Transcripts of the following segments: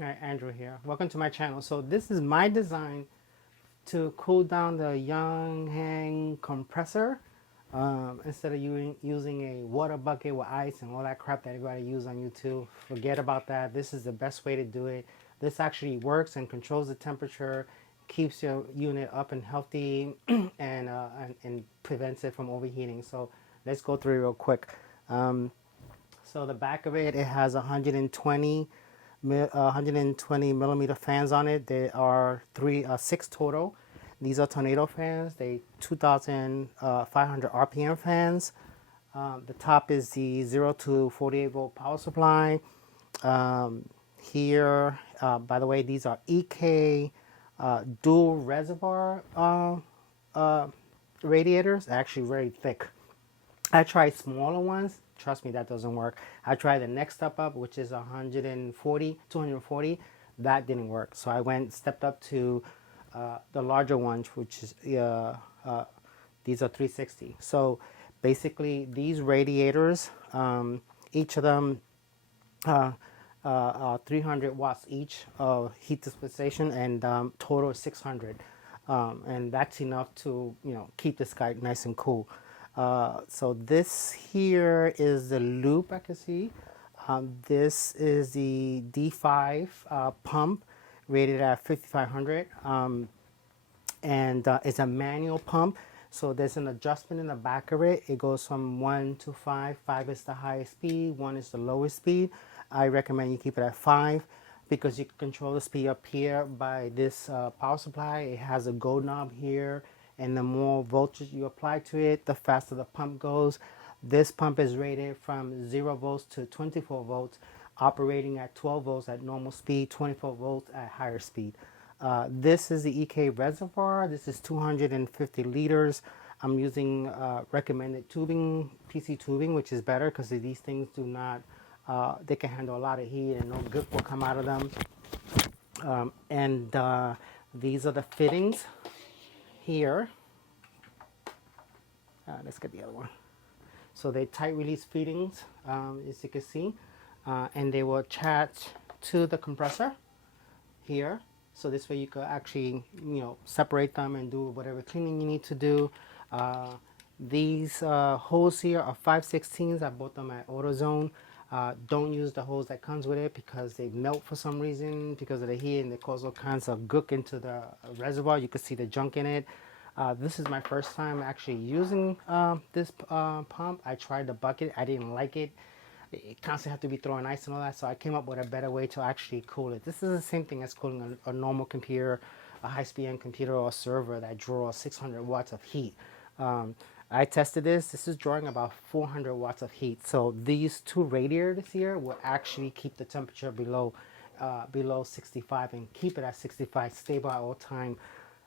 Hi, Andrew here. Welcome to my channel. So this is my design to cool down the HENG compressor. Instead of using a water bucket with ice and all that crap that everybody uses on YouTube, forget about that. This is the best way to do it. This actually works and controls the temperature, keeps your unit up and healthy, and prevents it from overheating. So let's go through it real quick. So the back of it, it has 120 millimeter fans on it. There are six total. These are tornado fans. They 2,500 RPM fans. The top is the 0 to 48 volt power supply. Here, by the way, these are EK dual reservoir radiators. Actually very thick. I tried smaller ones. Trust me, that doesn't work. I tried the next step up, which is 240. That didn't work. So I stepped up to the larger ones, which is these are 360. So basically, these radiators, each of them 300 watts each of heat dissipation, and total 600. And that's enough to keep this guy nice and cool. So this here is the loop I can see. This is the D5 pump rated at 5500, and it's a manual pump. So there's an adjustment in the back of it. It goes from 1 to 5. 5 is the highest speed, 1 is the lowest speed. I recommend you keep it at 5 because you can control the speed up here by this power supply. It has a go knob here, and the more voltage you apply to it, the faster the pump goes. This pump is rated from 0 volts to 24 volts, operating at 12 volts at normal speed, 24 volts at higher speed. This is the EK reservoir. This is 250 liters. I'm using recommended tubing, PC tubing, which is better because these things do not, they can handle a lot of heat and no gook will come out of them. These are the fittings here. Let's get the other one. So they tight release fittings, as you can see, and they will attach to the compressor here. So this way you could actually, separate them and do whatever cleaning you need to do. These hose here are 5/16. I bought them at AutoZone. Don't use the hose that comes with it because they melt for some reason because of the heat, and they cause all kinds of gook into the reservoir. You can see the junk in it. This is my first time actually using this pump. I tried the bucket. I didn't like it. It constantly have to be throwing ice and all that, so I came up with a better way to actually cool it. This is the same thing as cooling a normal computer, a high-speed computer or a server that draws 600 watts of heat. I tested this. This is drawing about 400 watts of heat. So these two radiators here will actually keep the temperature below 65 and keep it at 65 stable at all time.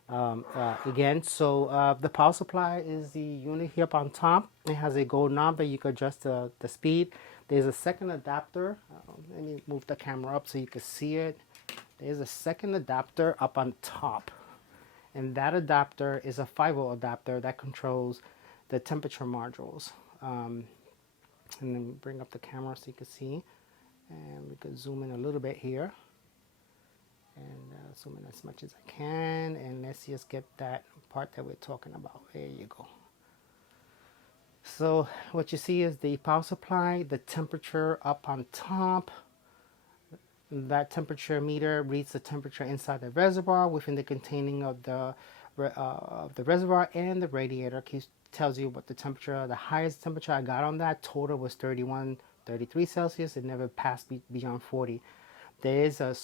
The power supply is the unit here up on top. It has a gold knob that you can adjust the speed. There's a second adapter. Let me move the camera up so you can see it. There's a second adapter up on top, and that adapter is a 5-volt adapter that controls the temperature modules. And then bring up the camera so you can see, and we can zoom in a little bit here. And zoom in as much as I can, and let's just get that part that we're talking about. There you go. So what you see is the power supply, the temperature up on top. That temperature meter reads the temperature inside the reservoir within the containing of the reservoir, and the radiator tells you what the temperature. The highest temperature I got on that total was 33 Celsius. It never passed beyond 40. There is a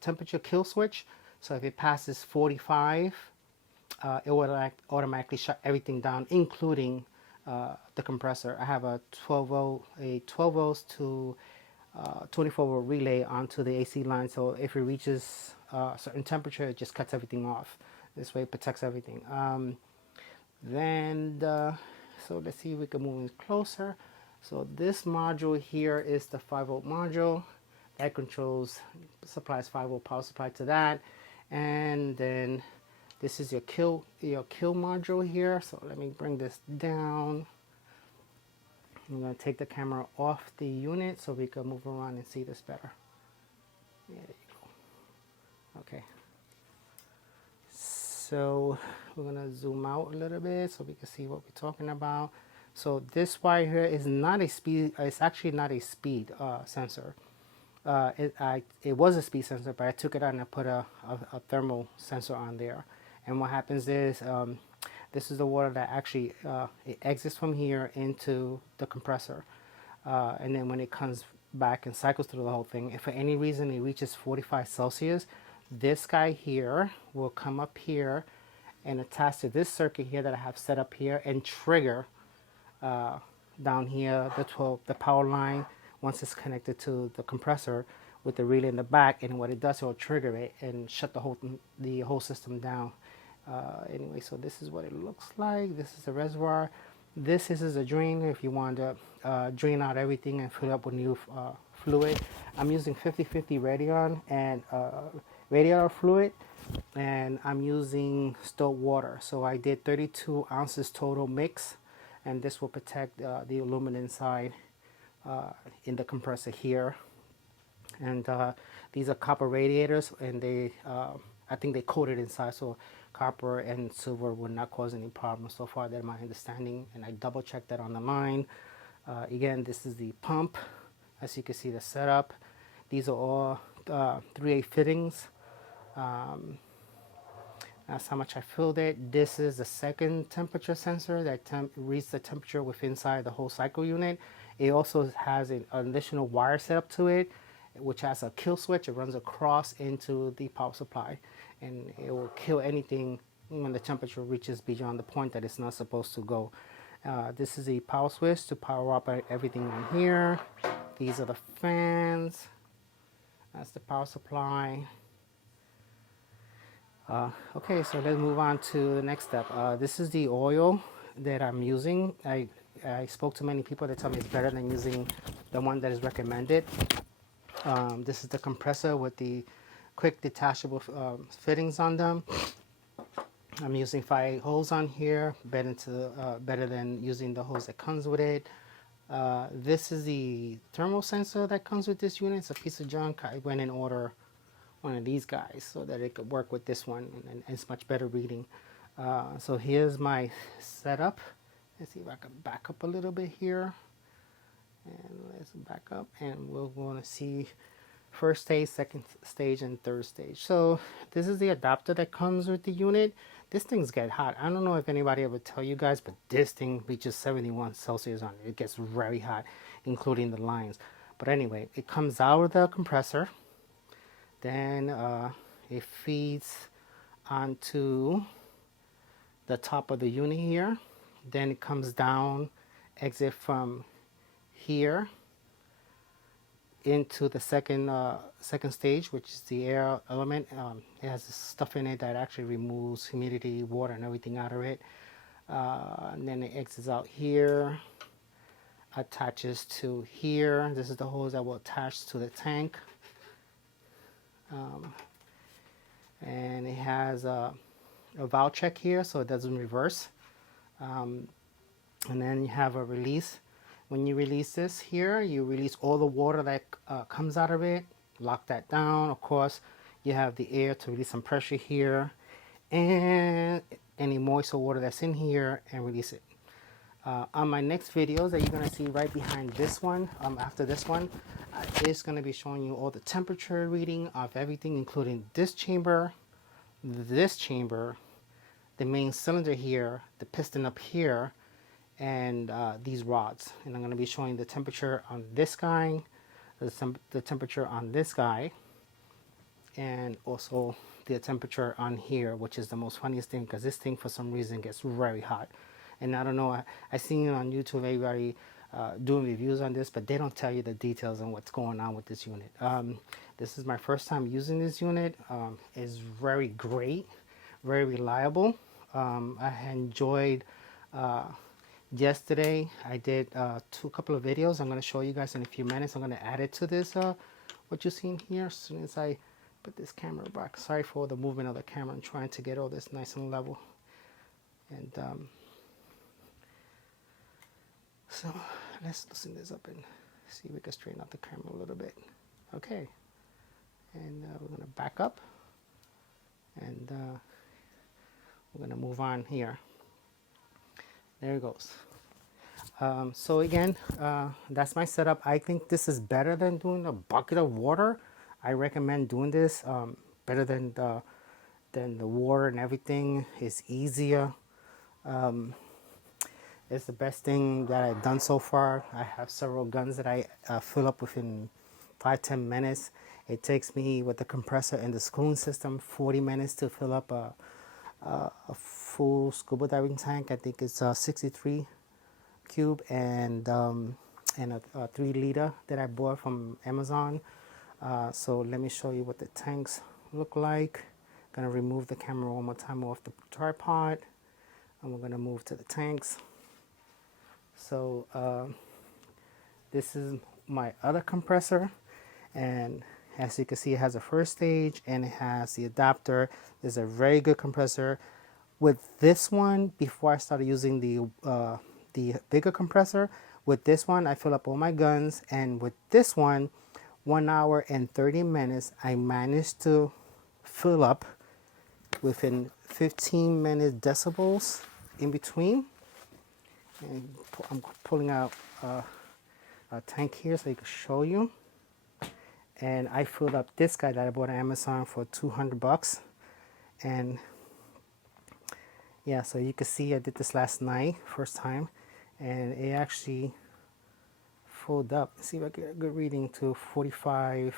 temperature kill switch, so if it passes 45, it will automatically shut everything down, including the compressor. I have a 12 volts to 24 volt relay onto the AC line, so if it reaches a certain temperature, it just cuts everything off. This way it protects everything. So let's see if we can move in closer. So this module here is the 5-volt module that supplies 5-volt power supply to that. And then this is your kill module here. So let me bring this down. I'm going to take the camera off the unit so we can move around and see this better. There you go. So we're gonna zoom out a little bit so we can see what we're talking about. So this wire here is not a speed, it's actually not a speed sensor. It was a speed sensor, but I took it out and I put a thermal sensor on there. And what happens is, this is the water that actually it exits from here into the compressor. And then when it comes back and cycles through the whole thing, if for any reason it reaches 45 Celsius, this guy here will come up here and attach to this circuit here that I have set up here and trigger down here the power line once it's connected to the compressor with the relay in the back. And what it does, it will trigger it and shut the whole system down. Anyway, so this is what it looks like. This is the reservoir. This is a drain if you want to drain out everything and fill up with new fluid. I'm using 50/50 Radion and radiator fluid, and I'm using stove water. So I did 32 ounces total mix, and this will protect the aluminum inside in the compressor here. And these are copper radiators, and they I think they coated inside, so copper and silver would not cause any problems so far. That's my understanding, and I double checked that on the line. Again, this is the pump. As you can see, the setup. These are all 3/8 fittings. That's how much I filled it. This is the second temperature sensor that reads the temperature within inside the whole cycle unit. It also has an additional wire set up to it, which has a kill switch. It runs across into the power supply, and it will kill anything when the temperature reaches beyond the point that it's not supposed to go. This is a power switch to power up everything on here. These are the fans. That's the power supply. Okay, so let's move on to the next step. This is the oil that I'm using. I spoke to many people that tell me it's better than using the one that is recommended. This is the compressor with the quick detachable fittings on them. I'm using 5 hose on here, better than using the hose that comes with it. This is the thermal sensor that comes with this unit. It's a piece of junk. I went and ordered one of these guys so that it could work with this one, and it's much better reading. So here's my setup. Let's see if I can back up a little bit here. And let's back up, and we're going to see first stage, second stage, and third stage. So this is the adapter that comes with the unit. This thing's get hot. I don't know if anybody ever tell you guys, but this thing reaches 71 Celsius on it. It gets very hot, including the lines. But anyway, it comes out of the compressor. Then it feeds onto the top of the unit here. Then it comes down, exit from here into the second stage, which is the air element. It has stuff in it that actually removes humidity, water, and everything out of it. And then it exits out here, attaches to here. This is the hose that will attach to the tank. And it has a valve check here, so it doesn't reverse. And then you have a release. When you release this here, you release all the water that comes out of it, lock that down. Of course, you have the air to release some pressure here, and any moisture water that's in here, and release it. On my next videos that you're going to see right behind this one, after this one, is going to be showing you all the temperature reading of everything, including this chamber, the main cylinder here, the piston up here, and these rods. And I'm going to be showing the temperature on this guy, the temperature on this guy, and also the temperature on here, which is the most funniest thing, because this thing for some reason gets very hot. And I don't know, I seen it on YouTube, everybody doing reviews on this, but they don't tell you the details on what's going on with this unit. This is my first time using this unit. It's very great, very reliable. I enjoyed yesterday. I did a couple of videos. I'm going to show you guys in a few minutes. I'm going to add it to this, what you're seeing here, as soon as I put this camera back. Sorry for the movement of the camera. I'm trying to get all this nice and level. And so let's loosen this up and see if we can straighten out the camera a little bit. Okay. And we're going to back up. And We're gonna move on here. There it goes. So again, that's my setup. I think this is better than doing a bucket of water. I recommend doing this, better than the water and everything. It's easier. It's the best thing that I've done so far. I have several guns that I fill up within 5-10 minutes. It takes me, with the compressor and the cooling system, 40 minutes to fill up a full scuba diving tank. I think it's 63 cube and a 3 liter that I bought from Amazon. So let me show you what the tanks look like. Gonna remove the camera one more time off the tripod, and we're gonna move to the tanks. So this is my other compressor, and as you can see, it has a first stage and it has the adapter. It's a very good compressor. With this one, before I started using the bigger compressor, with this one I fill up all my guns, and with this one, 1 hour and 30 minutes, I managed to fill up within 15 minutes decibels in between. And I'm pulling out a tank here so I can show you. And I filled up this guy that I bought on Amazon for $200. And yeah, so you can see I did this last night, first time, and it actually filled up. Let's see if I get a good reading to 45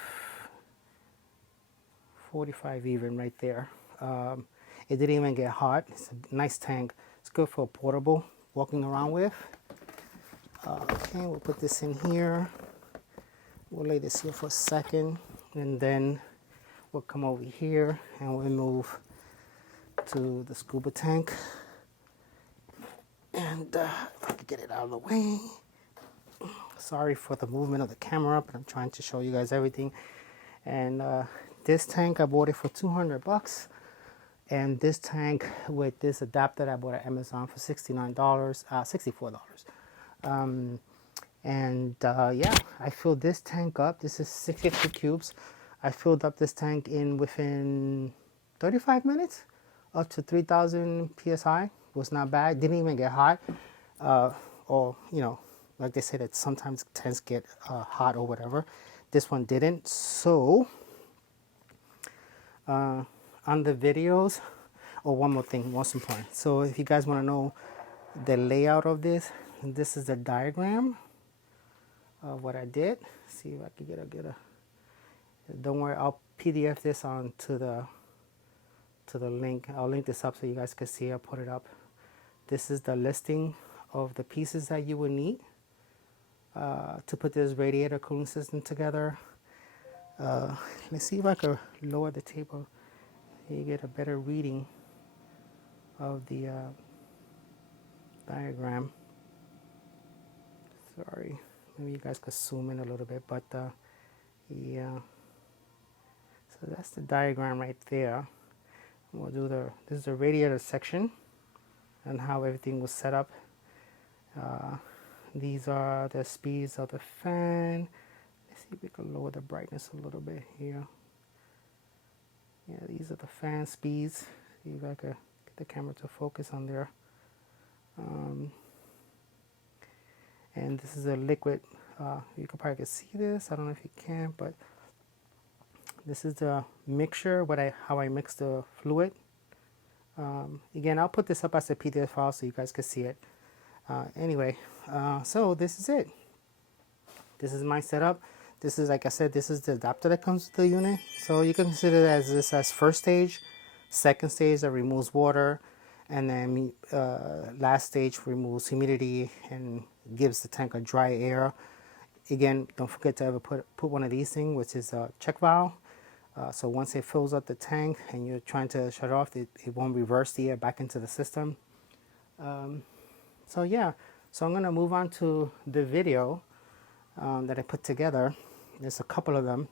even right there. It didn't even get hot. It's a nice tank. It's good for a portable walking around with. Okay, we'll put this in here. We'll lay this here for a second, and then we'll come over here and we'll move to the scuba tank. And if I could get it out of the way. Sorry for the movement of the camera, but I'm trying to show you guys everything. And this tank, I bought it for $200. And this tank with this adapter, I bought at Amazon for $64. Yeah, I filled this tank up. This is 650 cubes. I filled up this tank in within 35 minutes, up to 3,000 psi. Was not bad. Didn't even get hot. Or, you know, like they said, that sometimes tanks get hot or whatever. This one didn't. So, on the videos, one more thing, most important. So if you guys want to know the layout of this is the diagram of what I did. See if I can get a. Don't worry, I'll PDF this on to the link. I'll link this up so you guys can see. I'll put it up. This is the listing of the pieces that you would need to put this radiator cooling system together. Let's see if I can lower the table. You get a better reading of the diagram. Sorry, maybe you guys could zoom in a little bit, but yeah. So that's the diagram right there. We'll do this is the radiator section and how everything was set up. These are the speeds of the fan. Let's see if we can lower the brightness a little bit here. Yeah, these are the fan speeds. See if I can get the camera to focus on there. And this is a liquid. You can probably see this. I don't know if you can, but this is the mixture. How I mix the fluid. Again, I'll put this up as a PDF file so you guys can see it. Anyway, so this is it. This is my setup. This is, like I said, this is the adapter that comes with the unit. So you can consider this as first stage, second stage that removes water, and then last stage removes humidity and gives the tank a dry air. Again, don't forget to ever put one of these things, which is a check valve. So once it fills up the tank and you're trying to shut it off, it won't reverse the air back into the system. So yeah, so I'm going to move on to the video that I put together. There's a couple of them,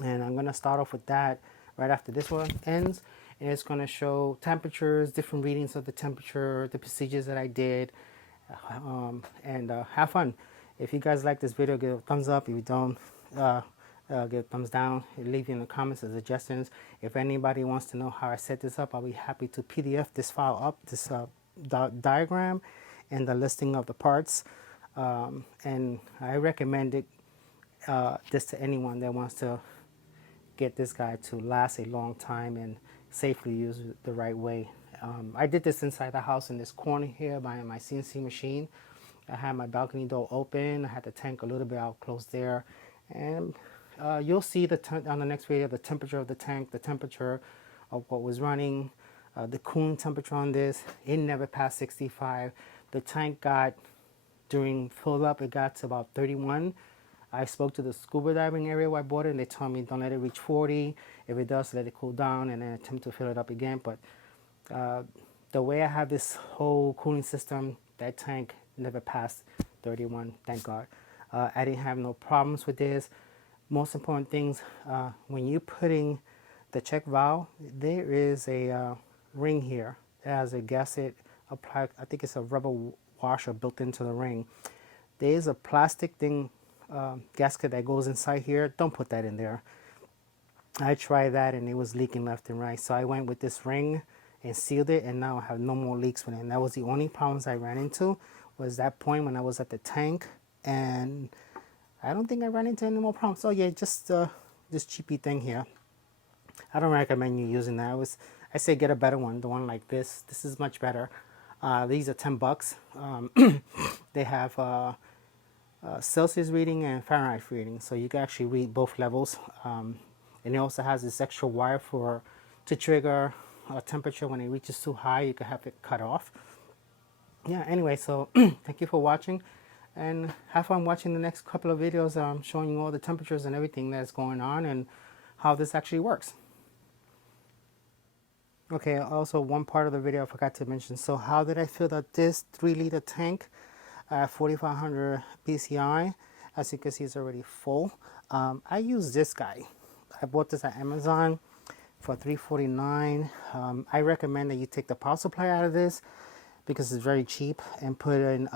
and I'm going to start off with that right after this one ends. And it's going to show temperatures, different readings of the temperature, the procedures that I did, and have fun. If you guys like this video, give it a thumbs up. If you don't, give a thumbs down, leave in the comments as suggestions. If anybody wants to know how I set this up, I'll be happy to PDF this file up, this diagram and the listing of the parts. And I recommend it this to anyone that wants to get this guy to last a long time and safely use it the right way. I did this inside the house in this corner here by my CNC machine. I had my balcony door open. I had the tank a little bit out close there. And you'll see on the next video the temperature of the tank, the temperature of what was running, the cooling temperature on this. It never passed 65. The tank got, during fill up, it got to about 31. I spoke to the scuba diving area where I bought it, and they told me don't let it reach 40. If it does, let it cool down and then attempt to fill it up again. But the way I have this whole cooling system, that tank never passed 31, thank God. I didn't have no problems with this. Most important things, when you're putting the check valve, there is a ring here that has a gasket applied. I think it's a rubber washer built into the ring. There is a plastic thing, gasket that goes inside here. Don't put that in there. I tried that and it was leaking left and right. So I went with this ring and sealed it, and now I have no more leaks with it. And that was the only problems I ran into, was that point when I was at the tank, and I don't think I ran into any more problems. So yeah, just this cheapy thing here. I don't recommend you using that. I say get a better one, the one like this. This is much better. These are $10. They have Celsius reading and Fahrenheit reading, so you can actually read both levels. And it also has this extra wire to trigger temperature when it reaches too high. You can have it cut off. Yeah, anyway, so thank you for watching, and have fun watching the next couple of videos showing you all the temperatures and everything that's going on and how this actually works. Okay, also one part of the video I forgot to mention. So how did I fill up this 3-liter tank at 4,500 PCI? As you can see, it's already full. I use this guy. I bought this at Amazon for $3.49. I recommend that you take the power supply out of this because it's very cheap, and put in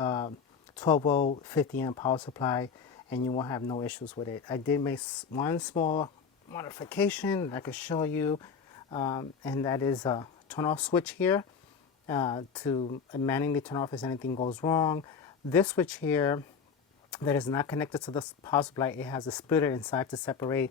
12-volt 50 amp power supply, and you won't have no issues with it. I did make one small modification that I could show you, and that is a turn off switch here to manually turn off if anything goes wrong. This switch here that is not connected to the power supply, it has a splitter inside to separate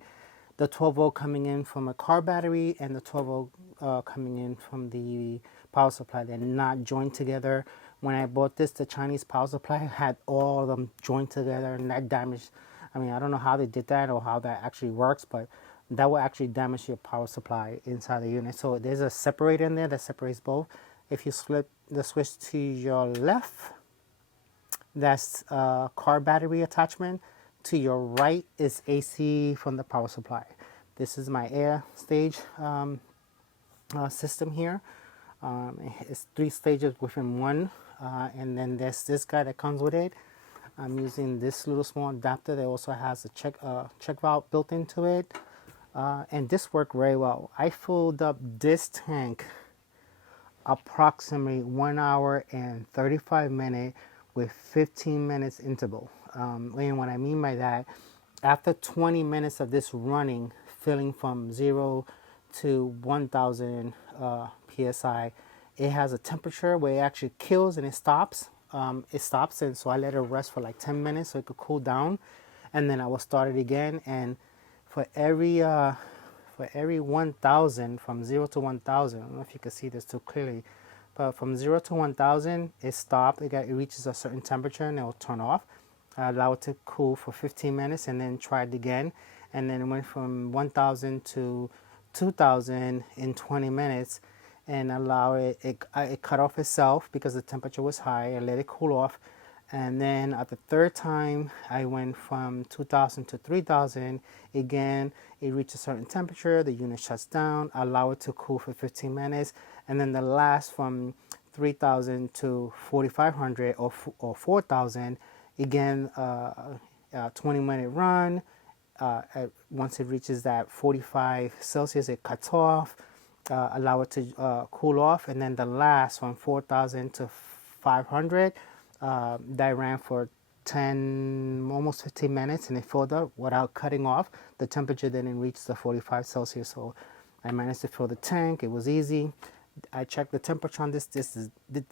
the 12-volt coming in from a car battery and the 12-volt coming in from the power supply. They're not joined together. When I bought this, the Chinese power supply had all of them joined together, and that damaged. I mean, I don't know how they did that or how that actually works, but that will actually damage your power supply inside the unit. So there's a separator in there that separates both. If you flip the switch to your left, that's a car battery attachment. To your right is AC from the power supply. This is my air stage system here. It's 3 stages within one, and then there's this guy that comes with it. I'm using this little small adapter that also has a check valve built into it, and this worked very well. I filled up this tank approximately 1 hour and 35 minutes with 15 minutes interval. And what I mean by that, after 20 minutes of this running, filling from 0 to 1,000 psi, it has a temperature where it actually kills and it stops. And so I let it rest for like 10 minutes so it could cool down, and then I will start it again. And for every 1,000, from 0 to 1,000, I don't know if you can see this too clearly, but from 0 to 1,000, it stopped. It reaches a certain temperature and it will turn off. I allow it to cool for 15 minutes and then try it again. And then it went from 1,000 to 2,000 in 20 minutes, and allow it cut off itself because the temperature was high, and let it cool off. And then at the third time, I went from 2,000 to 3,000. Again, it reached a certain temperature, the unit shuts down, allow it to cool for 15 minutes. And then the last from 3,000 to 4,500 or 4,000, again, 20-minute run. Once it reaches that 45 Celsius, it cuts off, allow it to cool off. And then the last from 4,000 to 500, that ran for 10, almost 15 minutes, and it filled up without cutting off. The temperature didn't reach the 45 Celsius, so I managed to fill the tank. It was easy. I checked the temperature on this. Did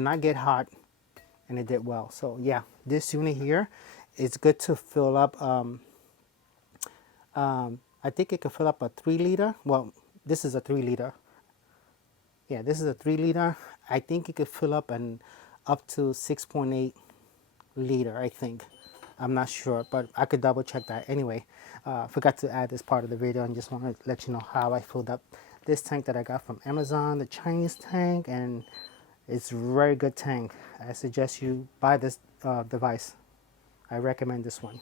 not get hot, and it did well. So yeah, this unit here, it's good to fill up. I think it could fill up a 3 liter. Well, this is a 3 liter. Yeah, this is a 3 liter. I think it could fill up up to 6.8 liter, I think. I'm not sure, but I could double check that. Anyway, forgot to add this part of the video and just want to let you know how I filled up this tank that I got from Amazon, the Chinese tank, and it's a very good tank. I suggest you buy this device. I recommend this one.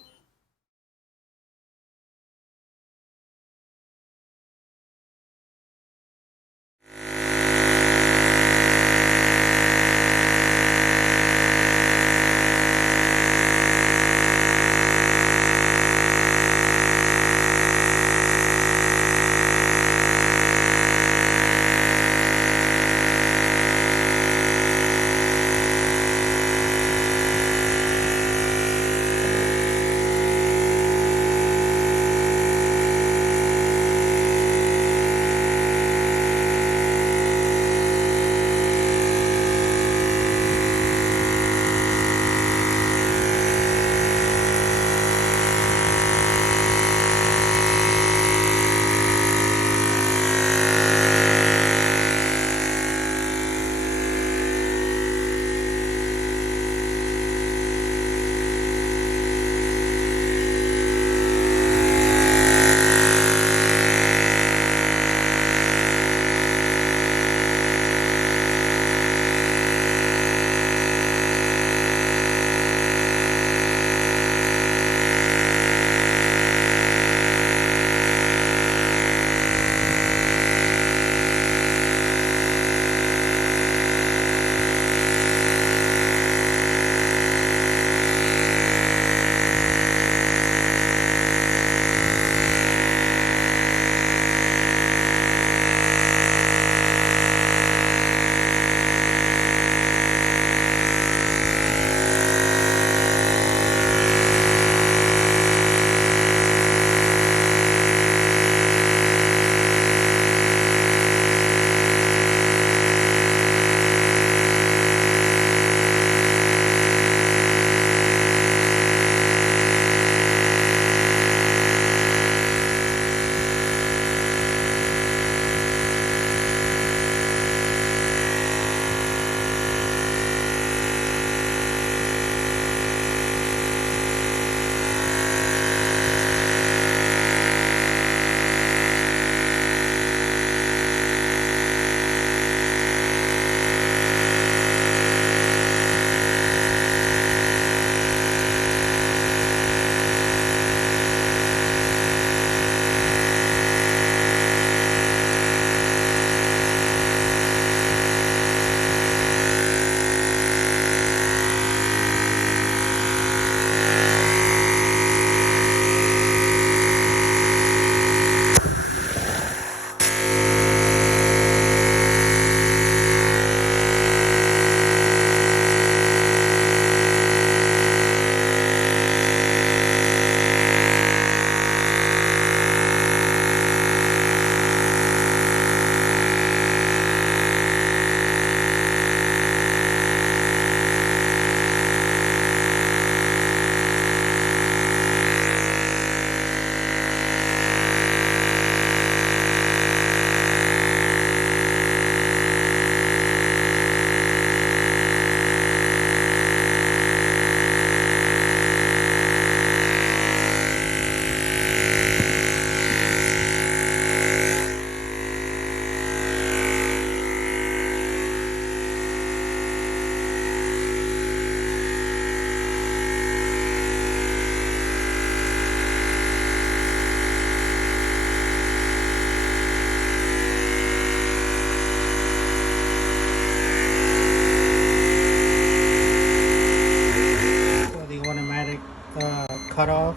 cutoff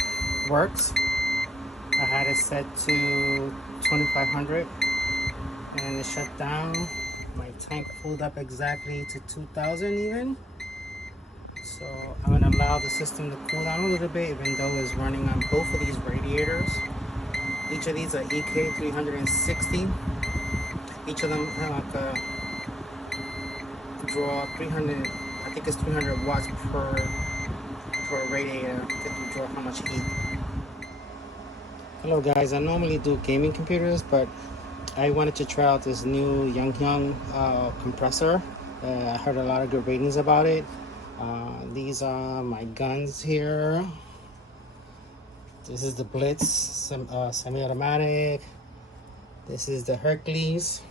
works. I had it set to 2500 and it shut down. My tank filled up exactly to 2000 even. So I'm gonna allow the system to cool down a little bit, even though it's running on both of these radiators. Each of these are EK 360. Each of them draw 300. I think it's 300 watts per radiator to draw how much heat. Hello guys, I normally do gaming computers, but I wanted to try out this new YONG compressor. I heard a lot of good ratings about it. These are my guns here. This is the Blitz semi-automatic. This is the Hercules.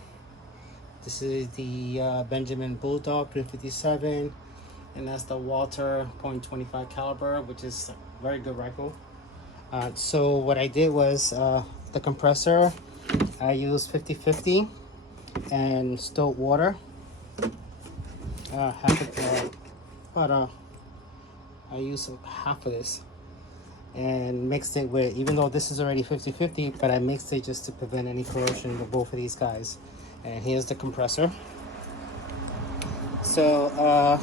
This is the Benjamin Bulldog 357, and that's the Walter .25 caliber, which is a very good rifle. So what I did was the compressor, I used 50/50 and stilled water. I used half of this and mixed it with, even though this is already 50/50, but I mixed it just to prevent any corrosion with both of these guys. And here's the compressor. So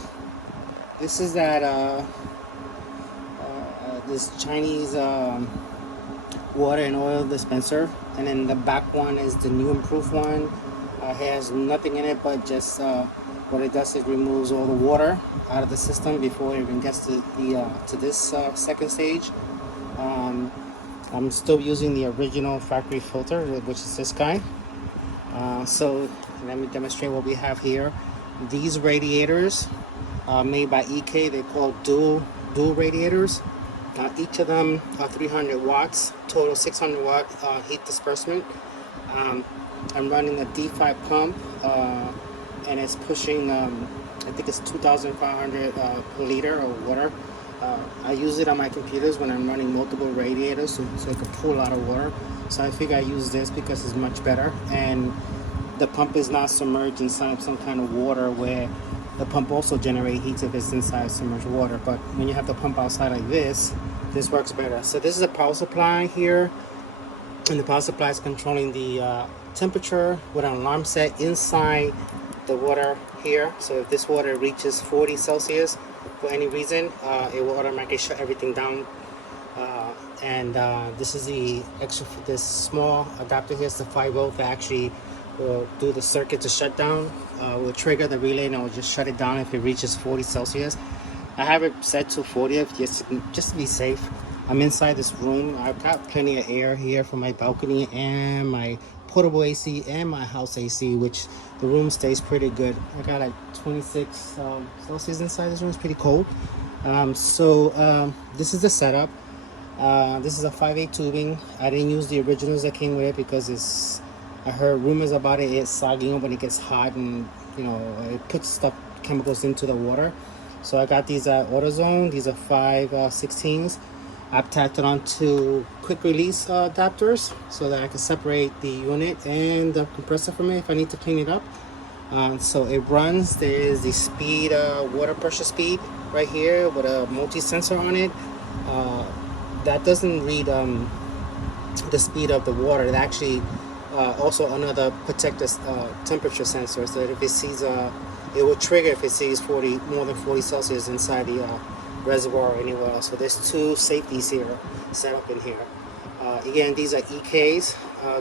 this is that this Chinese water and oil dispenser, and then the back one is the new improved one. It has nothing in it but just what it does is removes all the water out of the system before it even gets to this second stage. I'm still using the original factory filter, which is this guy. So let me demonstrate what we have here. These radiators made by EK, they're called dual radiators. Each of them are 300 watts, total 600 watt heat disbursement. I'm running a D5 pump, and it's pushing, I think it's 2,500 per liter of water. I use it on my computers when I'm running multiple radiators, so it can pull a lot of water. So I figure I use this because it's much better, and the pump is not submerged inside some kind of water where the pump also generates heat if it's inside submerged water. But when you have the pump outside like this works better. So this is a power supply here, and the power supply is controlling the temperature with an alarm set inside the water here. So if this water reaches 40 Celsius for any reason, it will automatically shut everything down. This is the extra, this small adapter here is the 5 volt that actually will do the circuit to shut down. Will trigger the relay and it will just shut it down if it reaches 40 Celsius. I have it set to 40 just to be safe. I'm inside this room. I've got plenty of air here from my balcony and my portable AC and my house AC, which the room stays pretty good. I got like 26 Celsius inside this room. It's pretty cold. This is the setup. This is a 5/8 tubing. I didn't use the originals that came with it because I heard rumors about it. It's sagging up when it gets hot, and it puts chemicals into the water. So I got these AutoZone. These are 5/16s. I've tacked it onto quick release adapters so that I can separate the unit and the compressor from it if I need to clean it up. So it runs. There is the speed, water pressure speed right here with a multi-sensor on it. That doesn't read the speed of the water. It actually also another protected temperature sensor, so that if it sees it will trigger if it sees more than 40 Celsius inside the reservoir or anywhere else. So there's two safeties here set up in here. Again, these are EKs,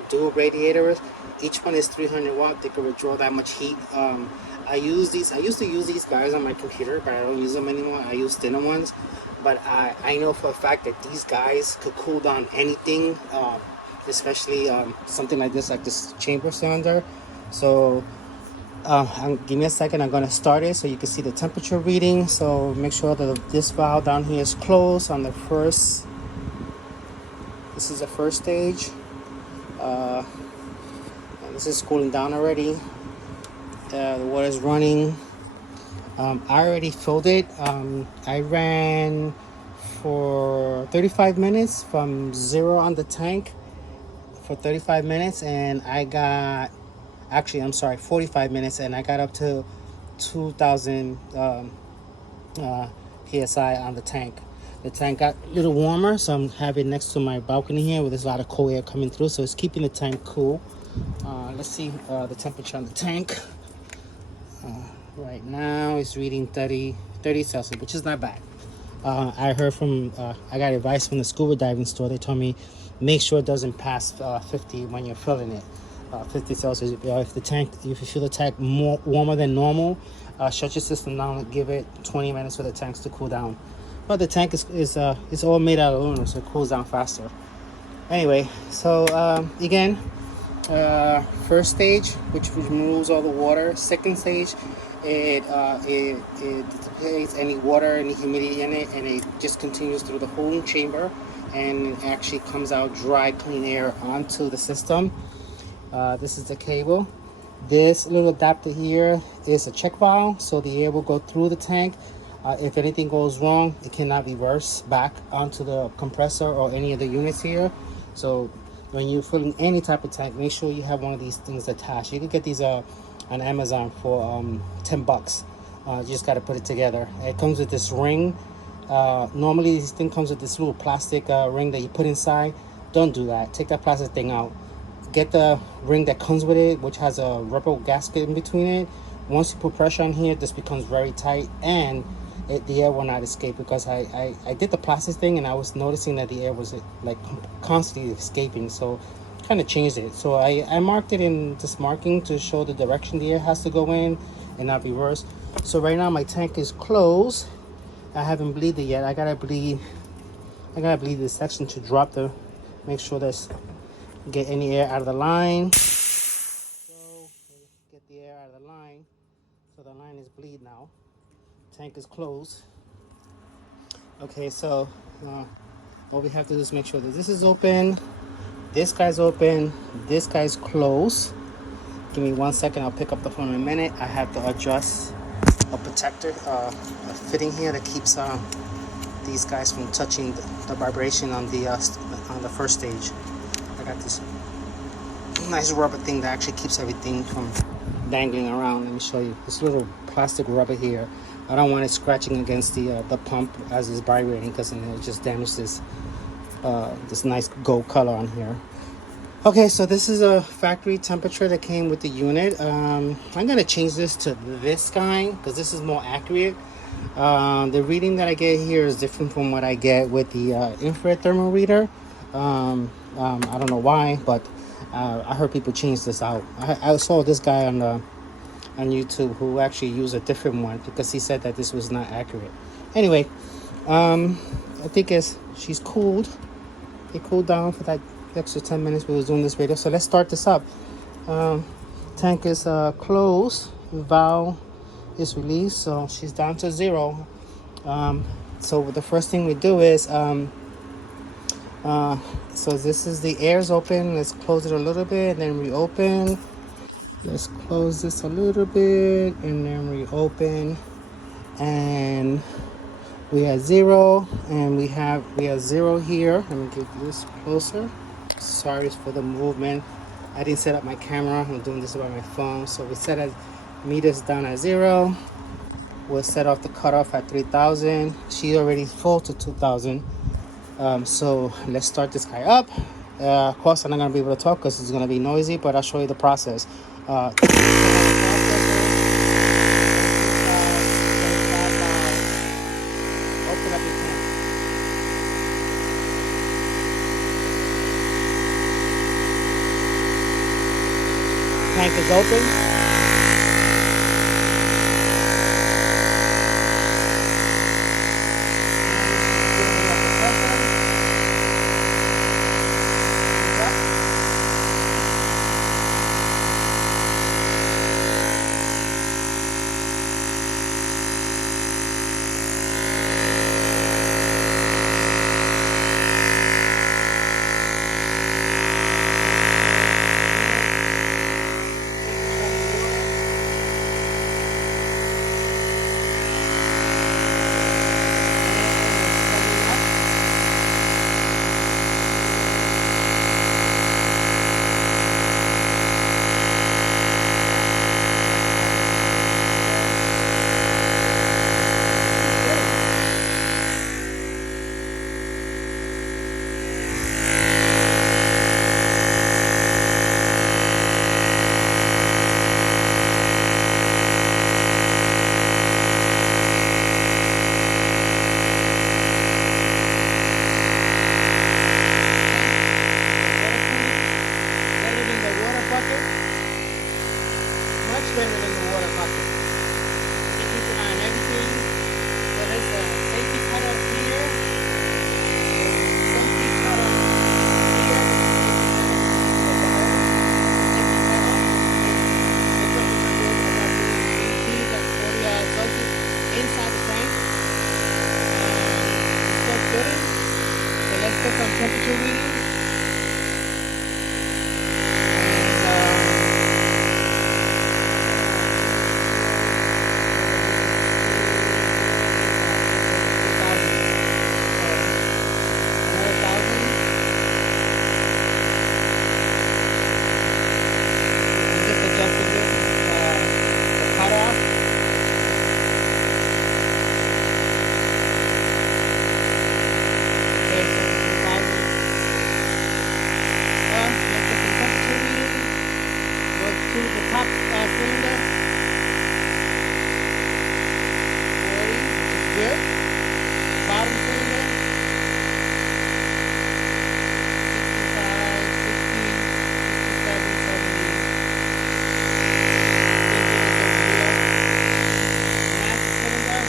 dual radiators. Each one is 300 watt. They can withdraw that much heat. I used to use these guys on my computer, but I don't use them anymore. I use thinner ones. But I know for a fact that these guys could cool down anything, especially something like this chamber cylinder. So give me a second. I'm going to start it so you can see the temperature reading. So make sure that this valve down here is closed on the first. This is the first stage. And this is cooling down already. The water is running. I already filled it. I ran for 35 minutes from 0 on the tank for 35 minutes, and I got, actually I'm sorry, 45 minutes, and I got up to 2,000 psi on the tank. The tank got a little warmer, so I'm having it next to my balcony here where there's a lot of cold air coming through, so it's keeping the tank cool. Let's see the temperature on the tank. Right now it's reading 30 30 Celsius, which is not bad. I heard from, I got advice from the scuba diving store. They told me make sure it doesn't pass 50 when you're filling it. 50 Celsius. If you feel the tank more warmer than normal, shut your system down and give it 20 minutes for the tanks to cool down. But the tank is all made out of aluminum, so it cools down faster. Anyway, so again, first stage, which removes all the water. Second stage, it dissipates any water, any humidity in it, and it just continues through the whole chamber, and it actually comes out dry, clean air onto the system. This is the cable. This little adapter here is a check valve, so the air will go through the tank. If anything goes wrong, it cannot reverse back onto the compressor or any of the units here. So when you're filling any type of tank, make sure you have one of these things attached. You can get these on Amazon for 10 bucks. You just got to put it together. It comes with this ring. Normally this thing comes with this little plastic ring that you put inside. Don't do that. Take that plastic thing out. Get the ring that comes with it, which has a rubber gasket in between it. Once you put pressure on here, this becomes very tight, and the air will not escape, because I did the plastic thing and I was noticing that the air was like constantly escaping, so kind of changed it. So I marked it in this marking to show the direction the air has to go in and not reverse. So right now my tank is closed. I haven't bleeded yet. I gotta bleed this section to drop the, make sure that's get any air out of the line. So get the air out of the line. So the line is bleed now. Tank is closed. Okay, so all we have to do is make sure that this is open, this guy's open, this guy's closed. Give me 1 second, I'll pick up the phone in a minute. I have to adjust a protector, a fitting here that keeps these guys from touching the vibration on the first stage. I got this nice rubber thing that actually keeps everything from dangling around. Let me show you this little plastic rubber here. I don't want it scratching against the pump as it's vibrating, because then it just damages this nice gold color on here. Okay, so this is a factory temperature that came with the unit. I'm gonna change this to this guy because this is more accurate. The reading that I get here is different from what I get with the infrared thermal reader. I don't know why, but I heard people change this out. I saw this guy on YouTube who actually used a different one because he said that this was not accurate. Anyway, I think she's cooled. It cooled down for that extra 10 minutes we was doing this video. So let's start this up. Tank is closed. Valve is released, so she's down to 0. So the first thing we do is so this is the air's open. Let's close it a little bit and then reopen. Let's close this a little bit and then reopen, and we have 0, and we have 0 here. Let me get this closer. Sorry for the movement. I didn't set up my camera. I'm doing this by my phone. So we set it meters down at 0. We'll set off the cutoff at 3,000. She already full to 2,000. So let's start this guy up. Of course, I'm not going to be able to talk because it's going to be noisy, but I'll show you the process. Open up your tank. Tank is open. to the top cylinder. 40, which is good. Bottom cylinder. 65, 60, 67, 70. Master cylinder.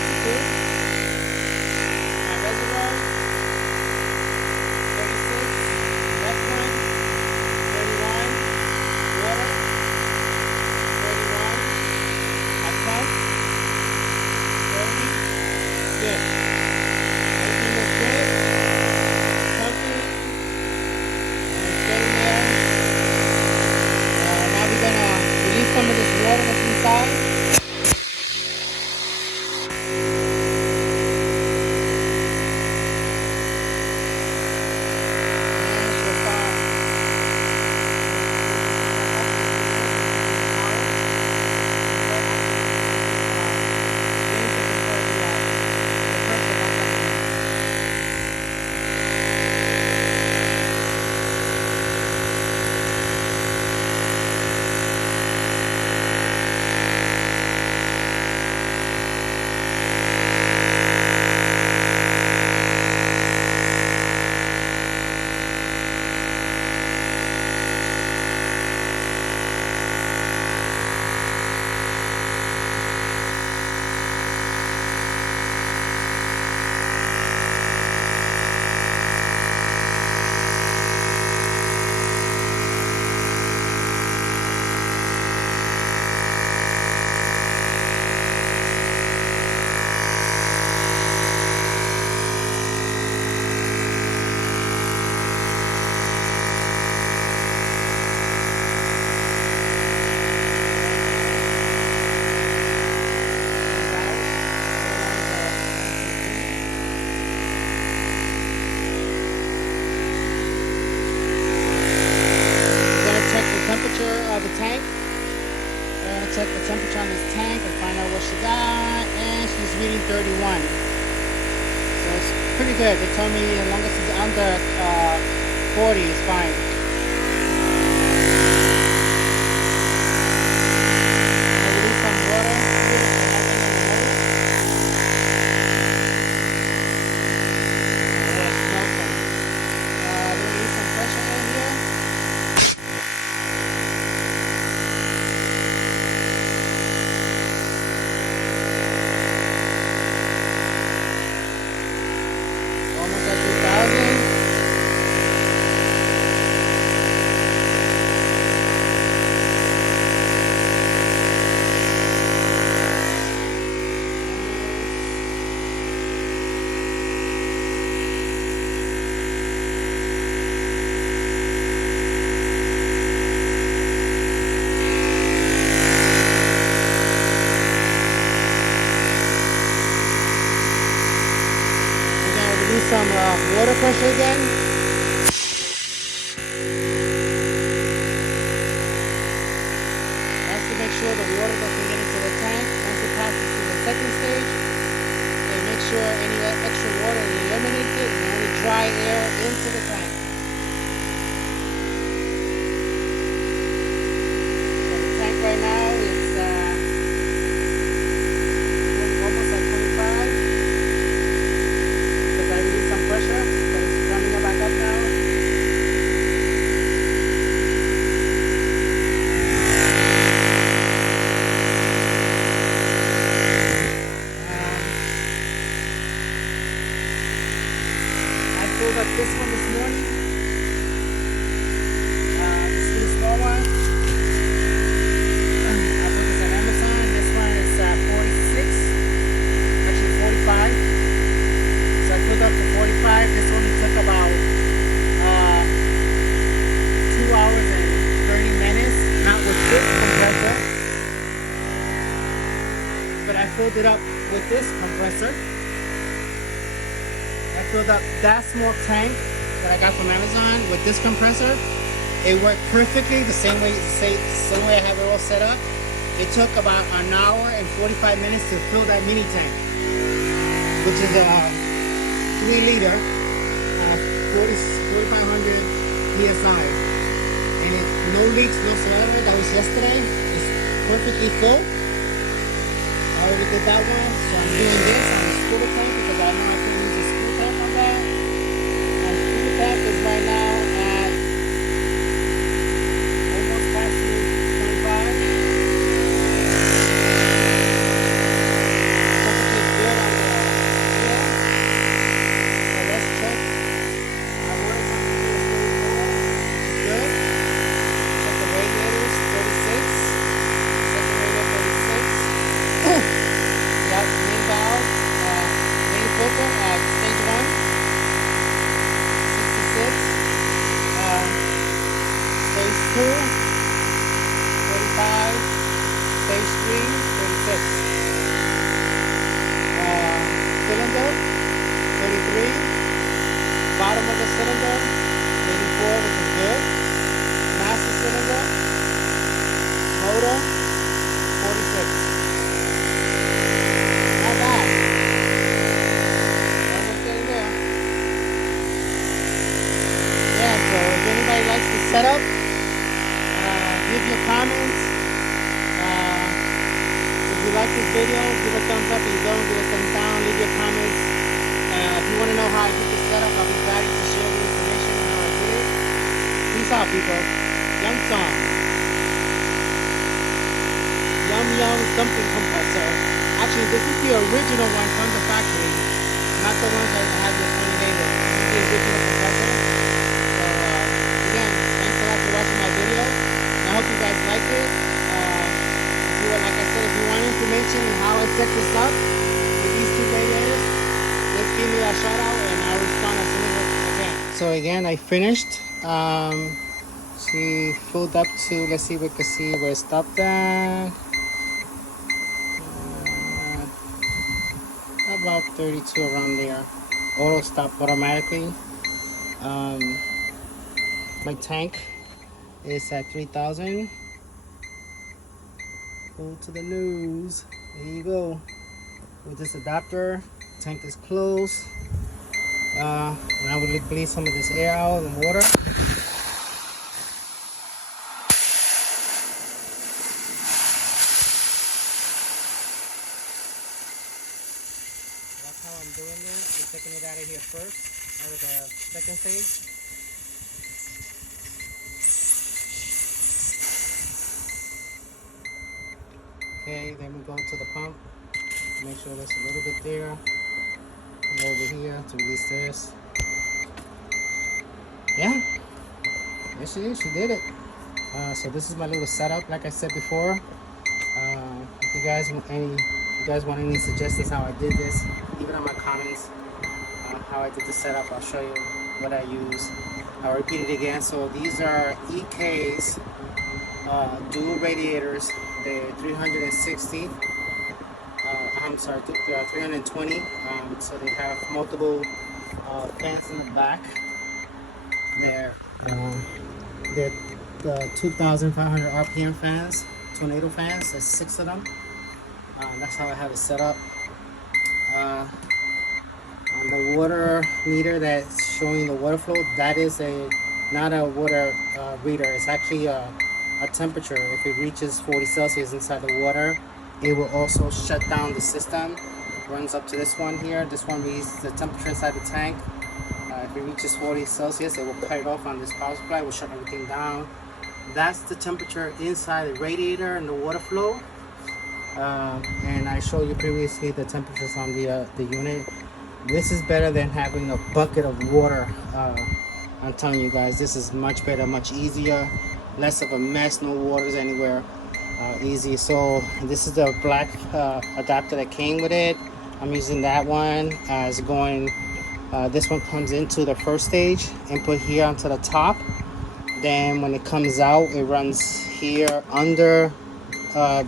52. Reservoir. 36. Teflon. 31. Water. 31. A pump. 30. Good. Everything looks good. Pumping. And it's getting there. Now we're gonna release some of this water that's inside. The tank. We're going to check the temperature on this tank and find out what she got, and she's reading 31. So it's pretty good. They told me as long as it's under 40 is fine. I'll release some water here. Release some pressure in here. Some water pressure again. That's to make sure the water doesn't get into the tank. Once it passes to the second stage, they make sure any extra water eliminates it and only dry air into the tank. So the tank right now is almost at 25. Pressure, but it's coming back up now. I filled up this one this morning. this compressor, but I filled it up with this compressor. I filled up that small tank that I got from Amazon with this compressor. It worked perfectly the same way I have it all set up. It took about an hour and 45 minutes to fill that mini tank, which is a 3 liter, 4,500 PSI. And it, no leaks whatsoever. That was yesterday. It's perfectly full. I already did that one. So I'm doing this on the Scuba Tank because I know I can use a Scuba Tank on that. And Scuba Tank is right now at almost past 25. Perfectly good on the wheel. So let's check. My water temperature is 34, which is good. Check the radiators, 36. Separator, 36. Got main valve, main filter at stage 1, 66. Stage 2, 35. Stage 3, 36. Cylinder, 33. Bottom of the cylinder, 84, which is good. Master cylinder. Motor, 46. Not bad. Almost getting there. Yeah, so if anybody likes the setup, leave your comments. If you like this video, give a thumbs up. If you don't, give a thumbs down. Leave your comments. If you want to know how I did this setup, I'll be glad to share the information on how I did it. Peace out, people. Young song. Young something compressor. Actually, this is the original one from the factory, not the ones that have the 20 later. This is the original compressor. So, again, thanks a lot for watching my video. And I hope you guys like it. Like I said, if you want information on how I set this up with these 2 radiators, just give me a shout out and I'll respond as soon as I can. So again, I finished. She filled up to, let's see if we can see where it stopped at. About 32 around there. Auto stop automatically. My tank is at 3,000. Go to the nose. There you go. With this adapter, tank is closed. Now we'll bleed some of this air out and water. That's how I'm doing this. We're taking it out of here first, out of the second stage. Okay, then we go to the pump. Make sure there's a little bit there. Go over here to release this. Yeah, there she is. She did it. So this is my little setup. Like I said before, if you guys want any suggestions how I did this, leave it in my comments. How I did the setup, I'll show you what I use. I'll repeat it again. So these are EK's dual radiators. They're 360. I'm sorry, 320. So they have multiple fans in the back. They're 2,500 RPM fans, tornado fans. There's 6 of them. That's how I have it set up. On the water meter that's showing the water flow, that is not a water reader. It's actually a temperature. If it reaches 40 Celsius inside the water, it will also shut down the system. Runs up to this one here. This one reads the temperature inside the tank. If it reaches 40 Celsius, it will cut it off on this power supply. Will shut everything down. That's the temperature inside the radiator and the water flow. And I showed you previously the temperatures on the unit. This is better than having a bucket of water. I'm telling you guys, this is much better, much easier, less of a mess, no waters anywhere. Easy. So this is the black adapter that came with it. I'm using that one as going. This one comes into the first stage, input here onto the top. Then when it comes out, it runs here under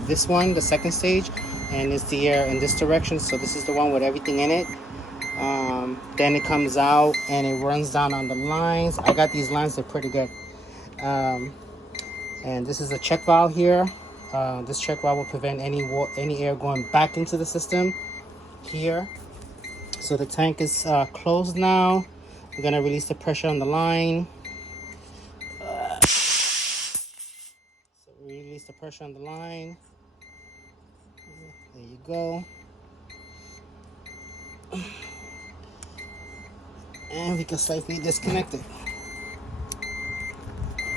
this one, the second stage, and it's the air in this direction. So this is the one with everything in it. Then it comes out and it runs down on the lines. I got these lines, they're pretty good. And this is a check valve here. This check valve will prevent any air going back into the system here. So the tank is closed now. We're gonna release the pressure on the line. So we release the pressure on the line. There you go. And we can safely disconnect it.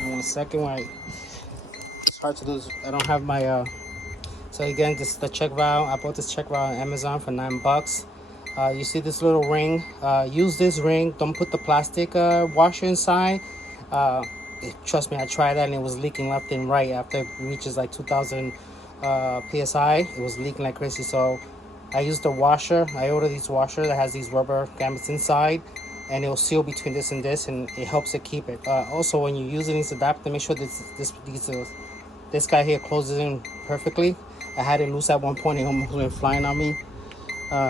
In 1 second, it's hard to do this. I don't have my so again, this is the check valve. I bought this check valve on Amazon for $9. You see this little ring. Use this ring. Don't put the plastic washer inside. Trust me, I tried that and it was leaking left and right. After it reaches like 2,000 psi, it was leaking like crazy. So I used the washer. I ordered these washer that has these rubber gamuts inside, and it will seal between this and this, and it helps it keep it. Also, when you're using this adapter, make sure this guy here closes in perfectly. I had it loose at one point, it almost went flying on me.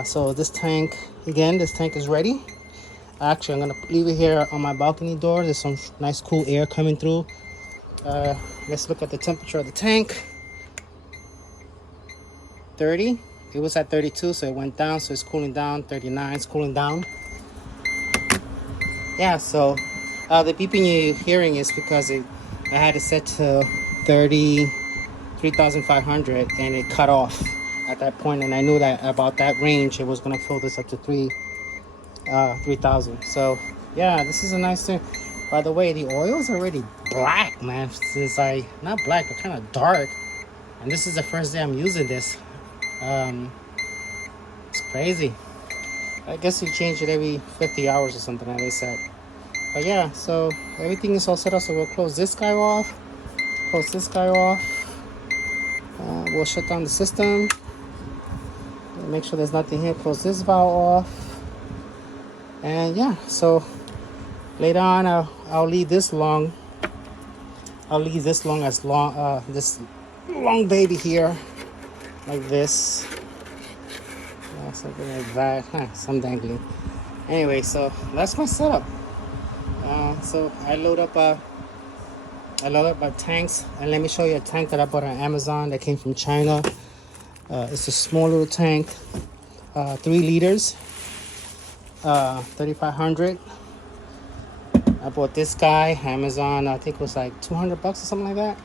So this tank, again, this tank is ready. Actually, I'm gonna leave it here on my balcony door. There's some nice cool air coming through. Let's look at the temperature of the tank. 30. It was at 32, so it went down, so it's cooling down. 39, it's cooling down. Yeah, so the beeping you're hearing is because I had it set to 33,500 and it cut off at that point, and I knew that about that range it was gonna fill this up to 3,000. So yeah, this is a nice thing. By the way, the oil is already black, man. Since not black, but kind of dark, and this is the first day I'm using this. It's crazy. I guess you change it every 50 hours or something like they said. But yeah, so everything is all set up. So we'll close this guy off, close this guy off. We'll shut down the system. Make sure there's nothing here. Close this valve off. And yeah, so later on I'll leave this long. I'll leave this long as this long baby here, like this. Something like that. Some dangling. Anyway, so that's my setup. So I load up my tanks, and let me show you a tank that I bought on Amazon that came from China. It's a small little tank, 3 liters, 3,500. I bought this guy Amazon. I think it was like $200 or something like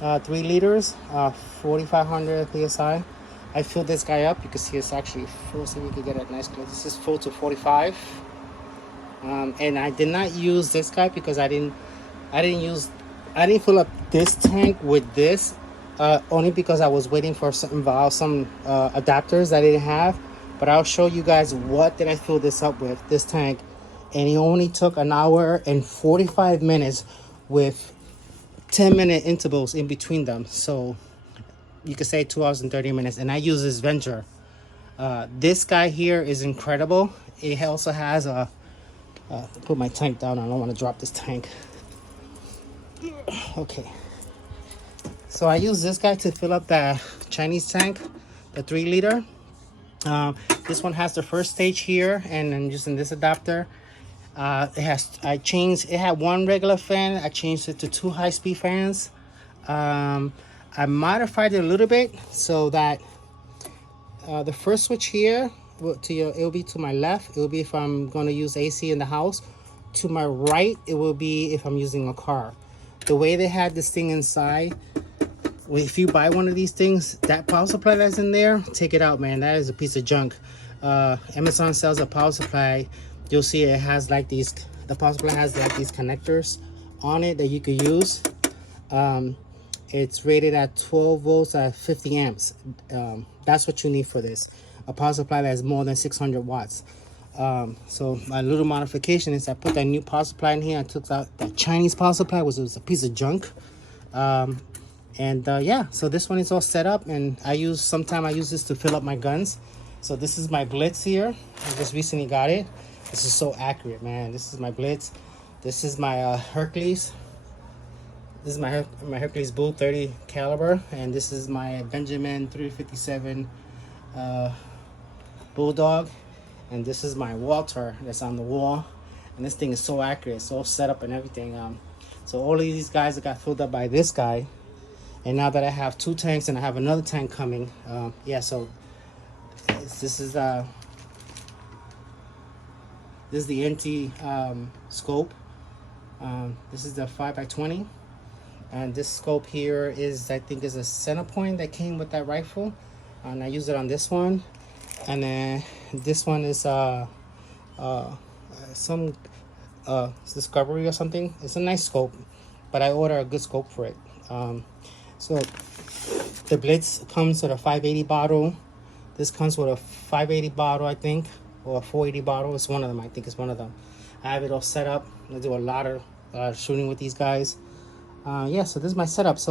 that. 3 liters, 4,500 psi. I filled this guy up. You can see it's actually full, so you can get a nice close. This is full to 45. And I did not use this guy because I didn't fill up this tank with this, only because I was waiting for certain valves, some adapters that I didn't have. But I'll show you guys what did I fill this up with, this tank, and it only took 1 hour and 45 minutes with 10-minute intervals in between them. So you could say 2 hours and 30 minutes, and I use this Venture. This guy here is incredible. It also has a put my tank down. I don't want to drop this tank. Okay, so I use this guy to fill up the Chinese tank, the 3 liter. This one has the first stage here, and I'm using this adapter. It had 1 regular fan. I changed it to 2 high-speed fans. I modified it a little bit so that the first switch here it will be to my left. It will be if I'm going to use AC in the house. To my right, it will be if I'm using a car. The way they had this thing inside, if you buy one of these things, that power supply that's in there, take it out, man. That is a piece of junk. Amazon sells a power supply. You'll see it has like these, the power supply has like these connectors on it that you could use. It's rated at 12 volts at 50 amps. That's what you need for this. A power supply that has more than 600 watts. So my little modification is I put that new power supply in here. I took out that Chinese power supply, which was a piece of junk. Yeah, so this one is all set up, and sometimes I use this to fill up my guns. So this is my Blitz here. I just recently got it. This is so accurate, man. This is my Blitz. This is my Hercules. This is my Hercules Bull 30 caliber, and this is my Benjamin 357 Bulldog, and this is my Walter that's on the wall. And this thing is so accurate, so set up and everything. So all of these guys that got filled up by this guy, and now that I have 2 tanks and I have another tank coming, yeah. So this is the NT scope. This is the 5x20. And this scope here is, I think, is a center point that came with that rifle, and I use it on this one. And then this one is some Discovery or something. It's a nice scope, but I order a good scope for it. So the Blitz comes with a 580 bottle. This comes with a 580 bottle, I think, or a 480 bottle. It's one of them. I think it's one of them. I have it all set up. I do a lot of shooting with these guys. Yeah, so this is my setup. So